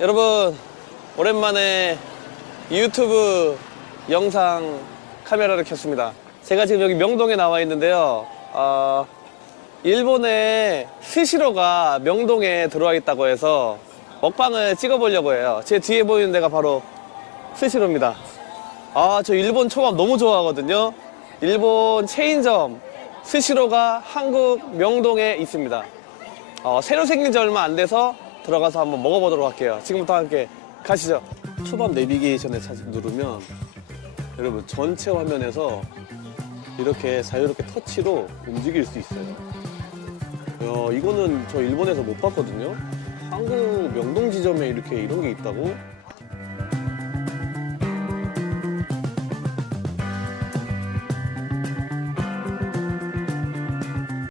여러분 오랜만에 유튜브 영상 카메라를 켰습니다. 제가 지금 여기 명동에 나와 있는데요. 어, 일본의 스시로가 명동에 들어와 있다고 해서 먹방을 찍어보려고 해요. 제 뒤에 보이는 데가 바로 스시로입니다. 아, 저 일본 초밥 너무 좋아하거든요. 일본 체인점 스시로가 한국 명동에 있습니다. 어, 새로 생긴 지 얼마 안 돼서 들어가서 한번 먹어보도록 할게요. 지금부터 함께 가시죠. 초밥 내비게이션에 차- 누르면 여러분 전체 화면에서 이렇게 자유롭게 터치로 움직일 수 있어요. 야, 이거는 저 일본에서 못 봤거든요. 한국 명동 지점에 이렇게 이런 게 있다고?